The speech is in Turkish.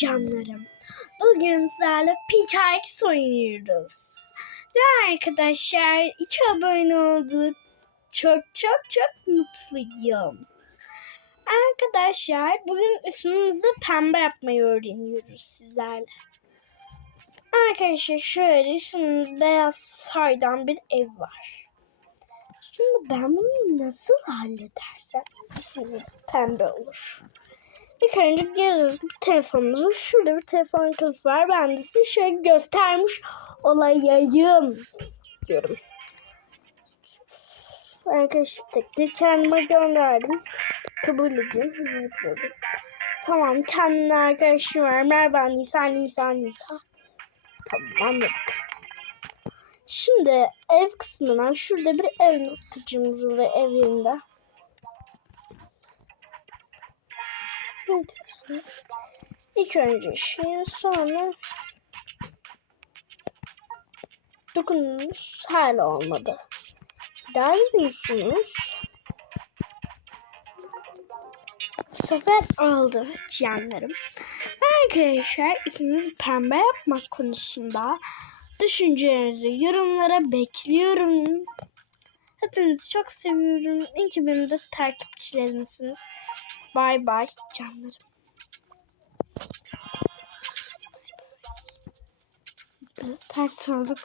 canlarım. Bugün sizlerle Pickaxe oynuyoruz. Ve arkadaşlar iki abone olduk. Çok çok çok mutluyum. Arkadaşlar bugün ismimizi pembe yapmayı öğreniyoruz sizlerle. Arkadaşlar şöyle ismimiz beyaz saydan bir ev var. Şimdi ben bunu nasıl halledersem ismimiz pembe olur. İlk önce giriyoruz bu telefonumuzu. Şurada bir telefon kılıfı var. Ben de size şöyle göstermiş olayım diyorum. Arkadaşlar tekrar kendime gönderdim. Kabul edeyim. Hızlı yapıyorum. Tamam kendine arkadaşım var. Merhaba Nisa Nisa Nisa. Tamam. Şimdi ev kısmından şurada bir ev noktacımız ve evinde. Ne diyorsunuz? İlk önce şey sonra dokununuz hala olmadı. Daha iyisiniz. Bu sefer aldı canlarım. Arkadaşlar isminizi pembe yapmak konusunda düşüncelerinizi yorumlara bekliyorum. Hepinizi çok seviyorum. İyi ki benim de takipçilerimsiniz. Bay bay canlarım. Biraz ters olduk.